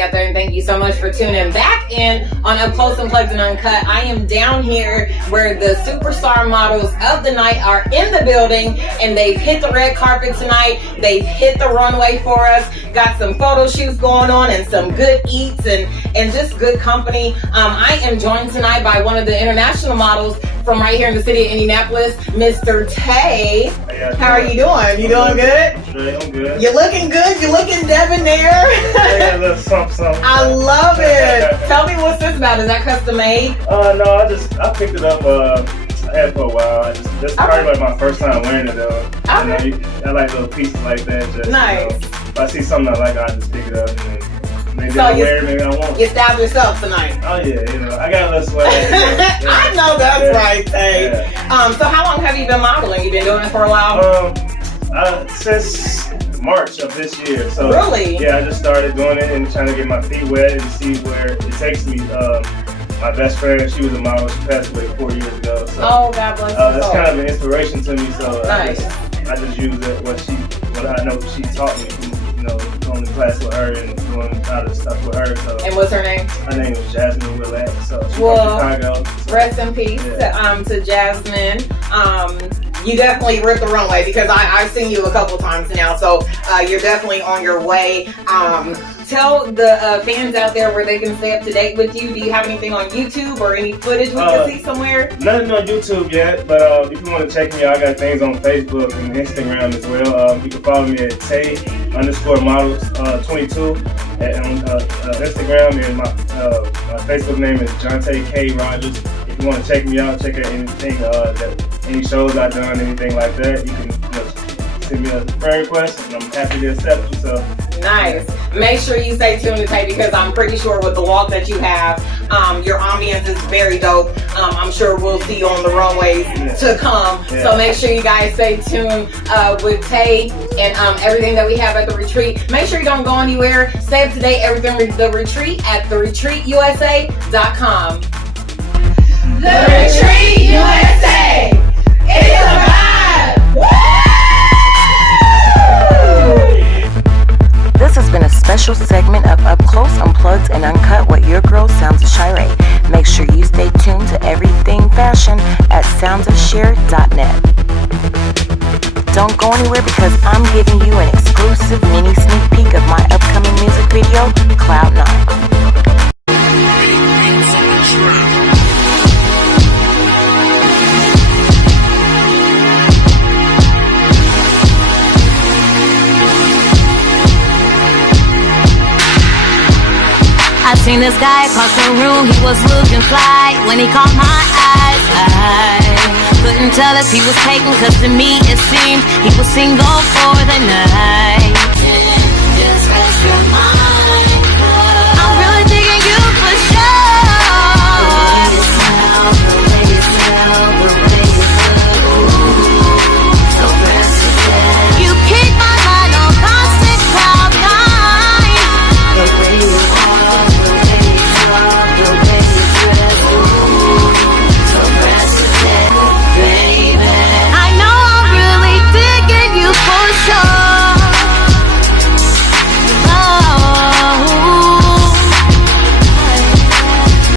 everybody out there, and thank you so much for tuning back in on Up Close, Unplugged, and Uncut. I am down here where the superstar models of the night are in the building, and they've hit the red carpet tonight. They've hit the runway for us. Got some photo shoots going on and some good eats and just good company. I am joined tonight by one of the international models from right here in the city of Indianapolis, Mr. Tay. How are you doing? You doing good? I'm good. You're looking good. You're looking debonair. Yeah, a little something. I love it. Tell me, what's this about? Is that custom made? No, I picked it up. I had it for a while. This is probably like my first time wearing it though. Okay. You know, I like little pieces like that. Just, nice. You know, if I see something I like, I just pick it up and then maybe So I'll wear it, maybe I won't. You styled yourself tonight. Oh yeah, you know, I got a little sweat. I know that's right, Tay. Yeah. So how long have you been modeling? You been doing it for a while? Since March of this year. So really? Yeah, I just started doing it and trying to get my feet wet and see where it takes me. My best friend, she was a model. She passed away 4 years ago. So, oh, God bless you. That's kind of an inspiration to me. So nice. I just use it, what I know she taught me from, you know, going to class with her and doing all this stuff with her. So. And what's her name? Her name was Jasmine Willett. So she's from Chicago. So. Rest in peace to Jasmine. You definitely ripped the runway because I've seen you a couple times now, so you're definitely on your way. Tell the fans out there where they can stay up to date with you. Do you have anything on YouTube or any footage we can see somewhere? Nothing on YouTube yet, but if you want to check me out, I got things on Facebook and Instagram as well. You can follow me at Tay_models22 on Instagram, and my Facebook name is Jonte K. Rogers. If you want to check me out, check out anything any shows I've done, anything like that, you can send me a friend request, and I'm happy to accept you. So nice. Make sure you stay tuned to Tay because I'm pretty sure with the walk that you have, your ambience is very dope. I'm sure we'll see you on the runways to come. Yeah. So make sure you guys stay tuned with Tay and everything that we have at the retreat. Make sure you don't go anywhere. Stay up to date everything with the retreat at theretreatusa.com. The Retreat USA. It's a vibe! Woo! This has been a special segment of Up Close, Unplugged, and Uncut, what your girl Sounds of Shar'e. Make sure you stay tuned to everything fashion at soundsofshare.net. Don't go anywhere because I'm giving you an exclusive mini sneak peek of my upcoming music video, Cloud 9. I seen this guy across the room, he was looking fly. When he caught my eyes, I couldn't tell if he was taken, cause to me it seemed he was single for the night.